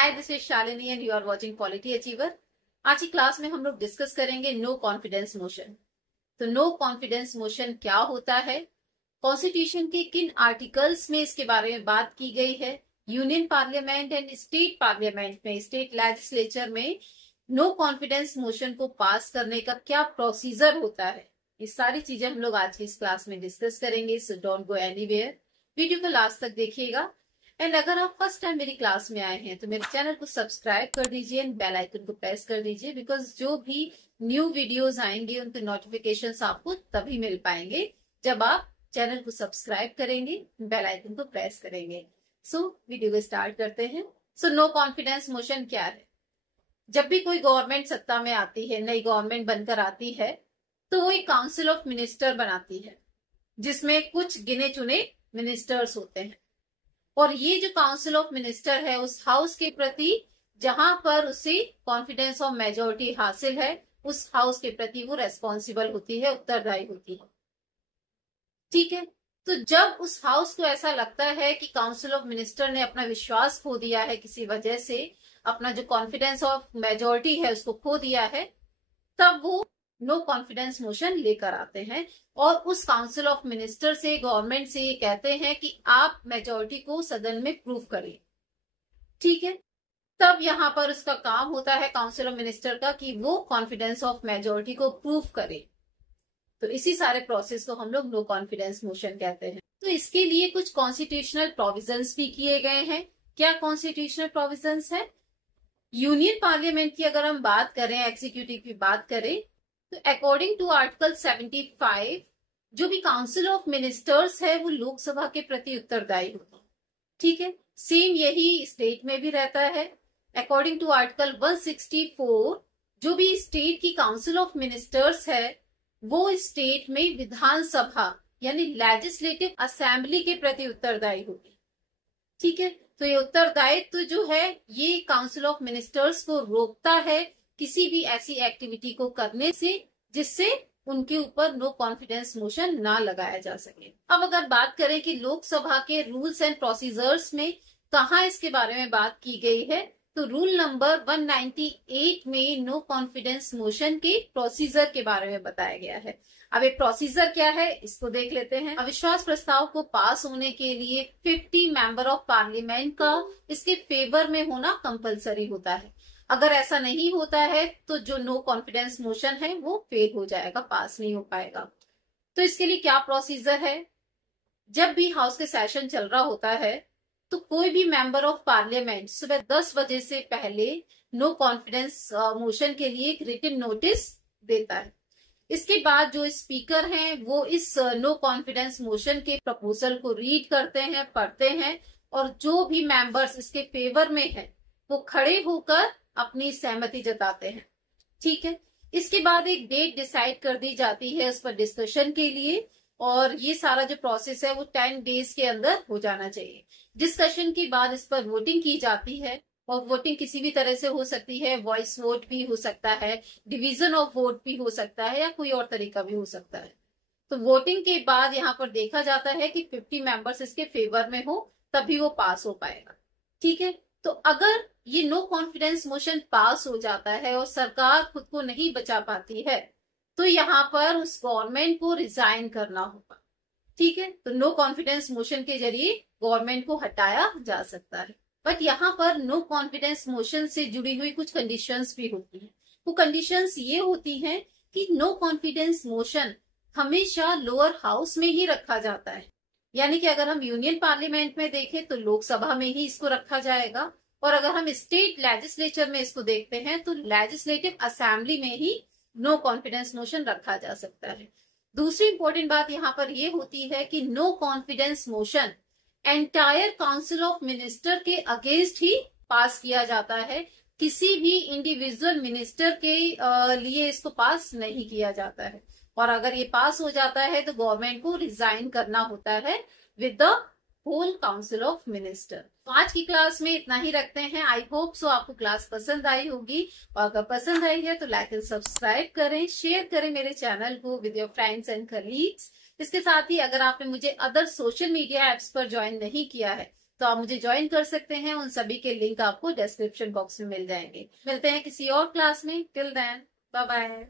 Hi, this is Shalini and you are watching polity achiever. आज की class में हम लोग डिस्कस करेंगे नो कॉन्फिडेंस मोशन। तो नो कॉन्फिडेंस मोशन क्या होता है, कॉन्स्टिट्यूशन के किन आर्टिकल्स में इसके बारे में बात की गई है, union parliament and state parliament में, स्टेट लेजिस्लेचर में नो कॉन्फिडेंस मोशन को पास करने का क्या प्रोसीजर होता है, ये सारी चीजें हम लोग आज की इस क्लास में डिस्कस करेंगे। So don't go anywhere, video को लास्ट तक देखिएगा। एंड अगर आप फर्स्ट टाइम मेरी क्लास में आए हैं तो मेरे चैनल को सब्सक्राइब कर दीजिए एंड बेल आइकन को प्रेस कर दीजिए, बिकॉज जो भी न्यू वीडियोस आएंगे उनके नोटिफिकेशंस आपको तभी मिल पाएंगे जब आप चैनल को सब्सक्राइब करेंगे, बेल आइकन को प्रेस करेंगे। सो वीडियो को स्टार्ट करते हैं। सो नो कॉन्फिडेंस मोशन क्या है? जब भी कोई गवर्नमेंट सत्ता में आती है, नई गवर्नमेंट बनकर आती है, तो वो एक काउंसिल ऑफ मिनिस्टर बनाती है जिसमें कुछ गिने चुने मिनिस्टर्स होते हैं। और ये जो काउंसिल ऑफ मिनिस्टर है उस हाउस के प्रति जहां पर उसे कॉन्फिडेंस ऑफ मेजोरिटी हासिल है, उस हाउस के प्रति वो रेस्पॉन्सिबल होती है, उत्तरदायी होती है। ठीक है, तो जब उस हाउस को ऐसा लगता है कि काउंसिल ऑफ मिनिस्टर ने अपना विश्वास खो दिया है, किसी वजह से अपना जो कॉन्फिडेंस ऑफ मेजोरिटी है उसको खो दिया है, तब वो नो कॉन्फिडेंस मोशन लेकर आते हैं और उस काउंसिल ऑफ मिनिस्टर से, गवर्नमेंट से ये कहते हैं कि आप मेजोरिटी को सदन में प्रूव करिए। ठीक है, तब यहां पर उसका काम होता है काउंसिल ऑफ मिनिस्टर का कि वो कॉन्फिडेंस ऑफ मेजोरिटी को प्रूव करे। तो इसी सारे प्रोसेस को हम लोग नो कॉन्फिडेंस मोशन कहते हैं। तो इसके लिए कुछ कॉन्स्टिट्यूशनल प्रोविजंस भी किए गए हैं। क्या कॉन्स्टिट्यूशनल प्रोविजंस है? यूनियन पार्लियामेंट की अगर हम बात करें, एग्जीक्यूटिव की बात करें, तो अकॉर्डिंग टू आर्टिकल 75 जो भी काउंसिल ऑफ मिनिस्टर्स है वो लोकसभा के प्रति उत्तरदायी होता है। ठीक है, सेम यही स्टेट में भी रहता है। अकॉर्डिंग टू आर्टिकल 164 जो भी स्टेट की काउंसिल ऑफ मिनिस्टर्स है वो स्टेट में विधानसभा यानी लेजिस्लेटिव असेंबली के प्रति उत्तरदायी होगी। ठीक है, तो ये उत्तरदायित्व जो है ये काउंसिल ऑफ मिनिस्टर्स को रोकता है किसी भी ऐसी एक्टिविटी को करने से जिससे उनके ऊपर नो कॉन्फिडेंस मोशन ना लगाया जा सके। अब अगर बात करें कि लोकसभा के रूल्स एंड प्रोसीजर्स में कहाँ इसके बारे में बात की गई है, तो रूल नंबर 198 में नो कॉन्फिडेंस मोशन के प्रोसीजर के बारे में बताया गया है। अब एक प्रोसीजर क्या है इसको देख लेते हैं। अविश्वास प्रस्ताव को पास होने के लिए 50 मेंबर ऑफ पार्लियामेंट का इसके फेवर में होना कंपलसरी होता है। अगर ऐसा नहीं होता है तो जो नो कॉन्फिडेंस मोशन है वो फेल हो जाएगा, पास नहीं हो पाएगा। तो इसके लिए क्या प्रोसीजर है? जब भी हाउस के सेशन चल रहा होता है तो कोई भी मेंबर ऑफ पार्लियामेंट सुबह 10 बजे से पहले नो कॉन्फिडेंस मोशन के लिए एक रिटन नोटिस देता है। इसके बाद जो स्पीकर हैं वो इस नो कॉन्फिडेंस मोशन के प्रपोजल को रीड करते हैं, पढ़ते हैं, और जो भी मेंबर्स इसके फेवर में है वो खड़े होकर अपनी सहमति जताते हैं। ठीक है, इसके बाद एक डेट डिसाइड कर दी जाती है उस पर डिस्कशन के लिए, और ये सारा जो प्रोसेस है वो 10 डेज के अंदर हो जाना चाहिए। डिस्कशन के बाद इस पर वोटिंग की जाती है, और वोटिंग किसी भी तरह से हो सकती है, वॉइस वोट भी हो सकता है, डिवीजन ऑफ वोट भी हो सकता है, या कोई और तरीका भी हो सकता है। तो वोटिंग के बाद यहाँ पर देखा जाता है कि 50 मेंबर्स इसके फेवर में हो तभी वो पास हो पाएगा। ठीक है, तो अगर ये नो कॉन्फिडेंस मोशन पास हो जाता है और सरकार खुद को नहीं बचा पाती है तो यहाँ पर उस गवर्नमेंट को रिजाइन करना होगा। ठीक है, तो नो कॉन्फिडेंस मोशन के जरिए गवर्नमेंट को हटाया जा सकता है। बट यहाँ पर नो कॉन्फिडेंस मोशन से जुड़ी हुई कुछ कंडीशंस भी होती हैं। वो कंडीशंस ये होती हैं कि नो कॉन्फिडेंस मोशन हमेशा लोअर हाउस में ही रखा जाता है, यानी कि अगर हम यूनियन पार्लियामेंट में देखें तो लोकसभा में ही इसको रखा जाएगा, और अगर हम स्टेट लेजिस्लेचर में इसको देखते हैं तो लेजिस्लेटिव असेंबली में ही नो कॉन्फिडेंस मोशन रखा जा सकता है। दूसरी इंपॉर्टेंट बात यहाँ पर यह होती है कि no confidence motion entire council of minister के अगेंस्ट ही पास किया जाता है, किसी भी इंडिविजुअल मिनिस्टर के लिए इसको पास नहीं किया जाता है। और अगर ये पास हो जाता है तो गवर्नमेंट को रिजाइन करना होता है with the whole council of minister. तो आज की क्लास में इतना ही रखते हैं। आई होप सो आपको क्लास पसंद आई होगी, और अगर पसंद आई है तो लाइक एंड सब्सक्राइब करें, शेयर करें मेरे चैनल को with your friends and colleagues. इसके साथ ही अगर आपने मुझे अदर सोशल मीडिया एप्स पर ज्वाइन नहीं किया है तो आप मुझे ज्वाइन कर सकते हैं। उन सभी के लिंक आपको डिस्क्रिप्शन बॉक्स में मिल जाएंगे। मिलते हैं किसी और क्लास में। Till then bye bye.